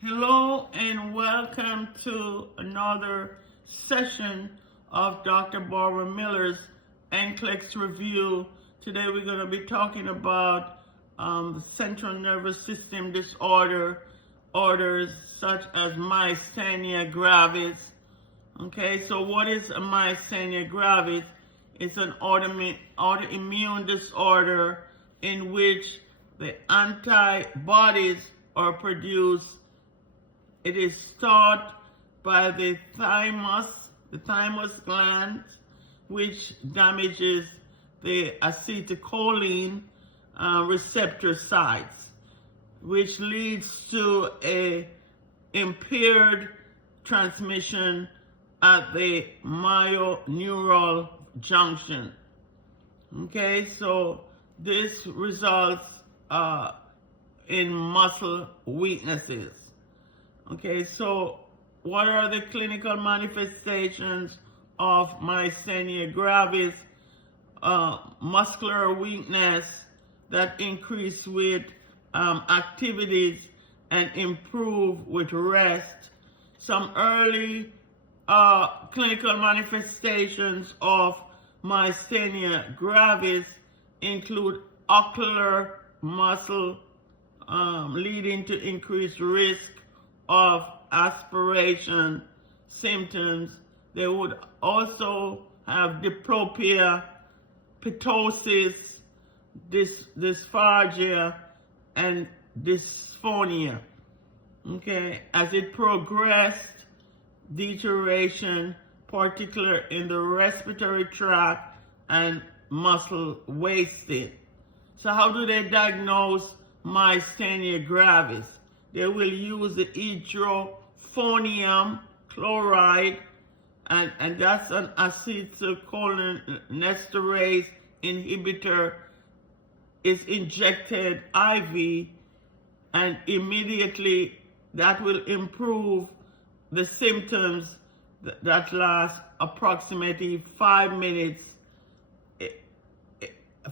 Hello and welcome to another session of Dr. Barbara Miller's NCLEX review. Today we're going to be talking about the central nervous system disorders such as myasthenia gravis. Okay, so what is a myasthenia gravis? It's an autoimmune disorder in which the antibodies are produced. It is started by the thymus gland, which damages the acetylcholine receptor sites, which leads to a impaired transmission at the myoneural junction. Okay, so this results in muscle weaknesses. Okay, so what are the clinical manifestations of myasthenia gravis? Muscular weakness that increase with activities and improve with rest. Some early clinical manifestations of myasthenia gravis include ocular muscle leading to increased risk of aspiration symptoms. They would also have diplopia, ptosis, dysphagia, and dysphonia. Okay, as it progressed, deterioration, particularly in the respiratory tract and muscle wasted. So how do they diagnose myasthenia gravis? They will use the hydrophonium chloride, and that's an acetylcholinesterase inhibitor. Is injected IV, and immediately that will improve the symptoms that last approximately 5 minutes.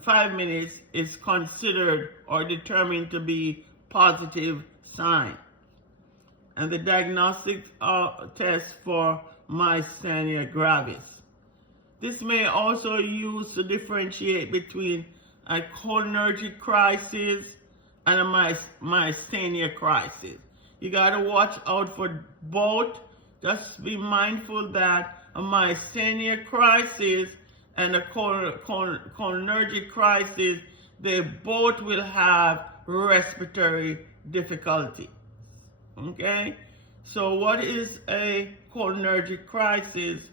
5 minutes is considered or determined to be positive sign. And the diagnostic test for myasthenia gravis. This may also use to differentiate between a cholinergic crisis and a myasthenia crisis. You got to watch out for both. Just be mindful that a myasthenia crisis and a cholinergic crisis, they both will have respiratory difficulty. Okay? So what is a cholinergic crisis?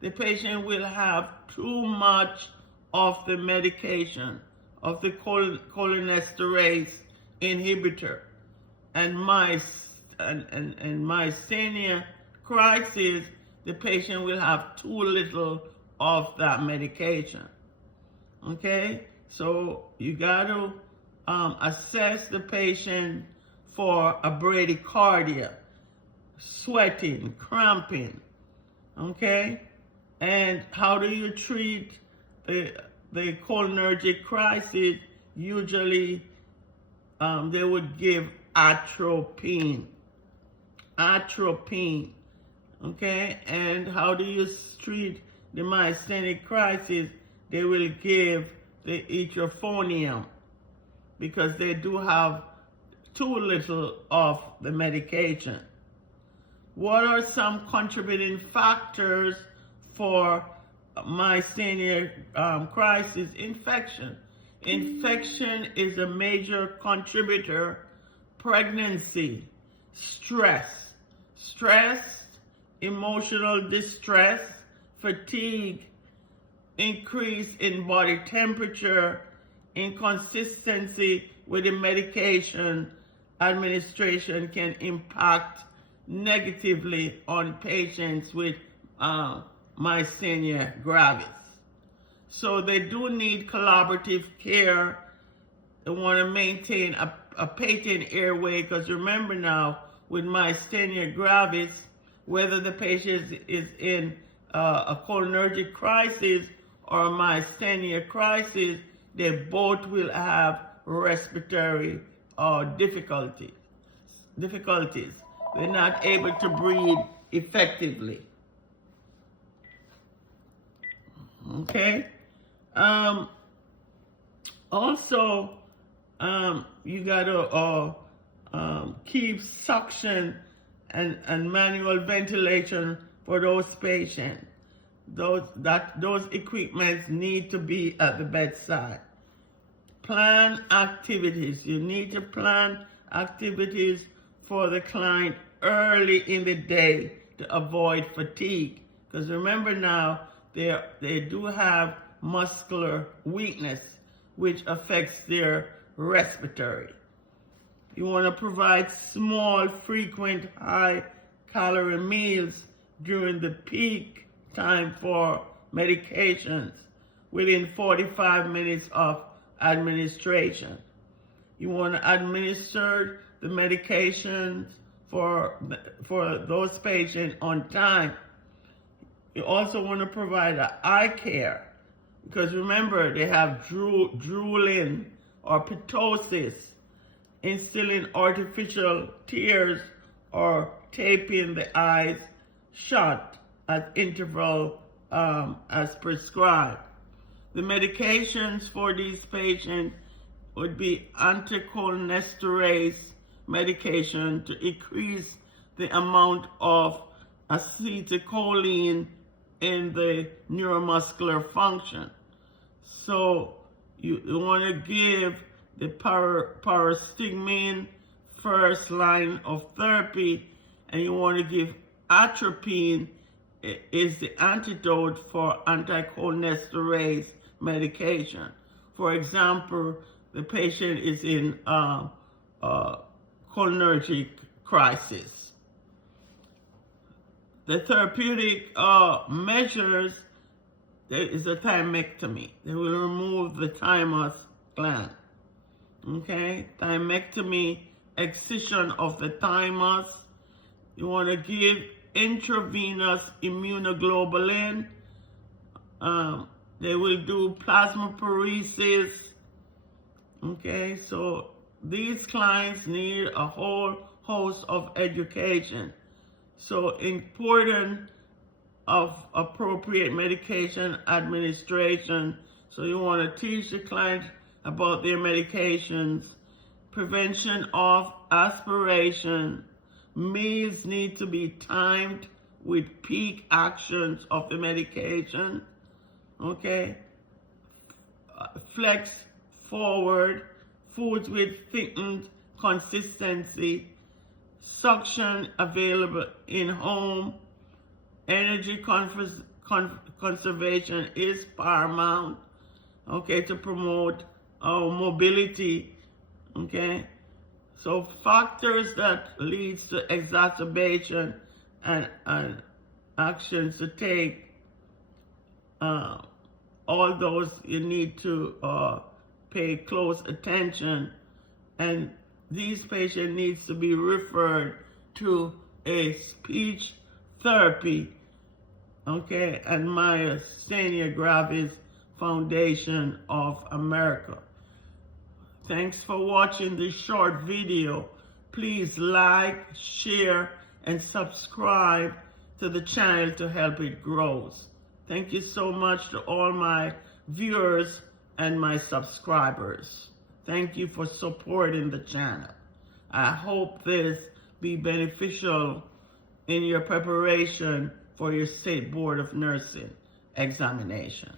The patient will have too much of the medication, of the cholinesterase inhibitor. And myasthenia crisis, the patient will have too little of that medication. Okay? So you got to assess the patient for a bradycardia, sweating, cramping. Okay? And how do you treat the cholinergic crisis? Usually they would give atropine. Okay? And how do you treat the myasthenic crisis? They will give the hydrophonium because they do have too little of the medication. What are some contributing factors for myasthenia crisis? Infection. Infection is a major contributor. Pregnancy, stress, emotional distress, fatigue, increase in body temperature, inconsistency with the medication administration can impact negatively on patients with myasthenia gravis. So they do need collaborative care. They want to maintain a patent airway, because remember now, with myasthenia gravis, whether the patient is in a cholinergic crisis or a myasthenia crisis, they both will have respiratory difficulties. they're not able to breathe effectively. Okay? Also, you gotta keep suction and manual ventilation for those patients. Those equipments need to be at the bedside. Plan activities. You need to plan activities for the client early in the day to avoid fatigue. Because remember now, they do have muscular weakness, which affects their respiratory. You want to provide small, frequent, high-calorie meals during the peak time for medications within 45 minutes of administration. You want to administer the medications for those patients on time. You also want to provide eye care, because remember, they have drooling or ptosis, instilling artificial tears or taping the eyes shut at interval as prescribed. The medications for these patients would be anticholinesterase medication to increase the amount of acetylcholine in the neuromuscular function. So you want to give the parastigmine first line of therapy, and you want to give atropine is the antidote for anticholinesterase medication. For example, the patient is in cholinergic crisis. The therapeutic measures, there is a thymectomy. They will remove the thymus gland. Okay, thymectomy, excision of the thymus. You want to give intravenous immunoglobulin. They will do plasmapheresis. Okay, so these clients need a whole host of education. So important of appropriate medication administration. So you want to teach the client about their medications, prevention of aspiration. Meals need to be timed with peak actions of the medication. Okay, flex forward, foods with thickened consistency, suction available in home. Energy conservation is paramount, okay, to promote mobility, okay. So factors that leads to exacerbation and actions to take, all those you need to pay close attention, and these patients needs to be referred to a speech therapy, okay, and Myasthenia Gravis Foundation of America. Thanks for watching this short video. Please like, share, and subscribe to the channel to help it grow. Thank you so much to all my viewers and my subscribers. Thank you for supporting the channel. I hope this be beneficial in your preparation for your State Board of Nursing examination.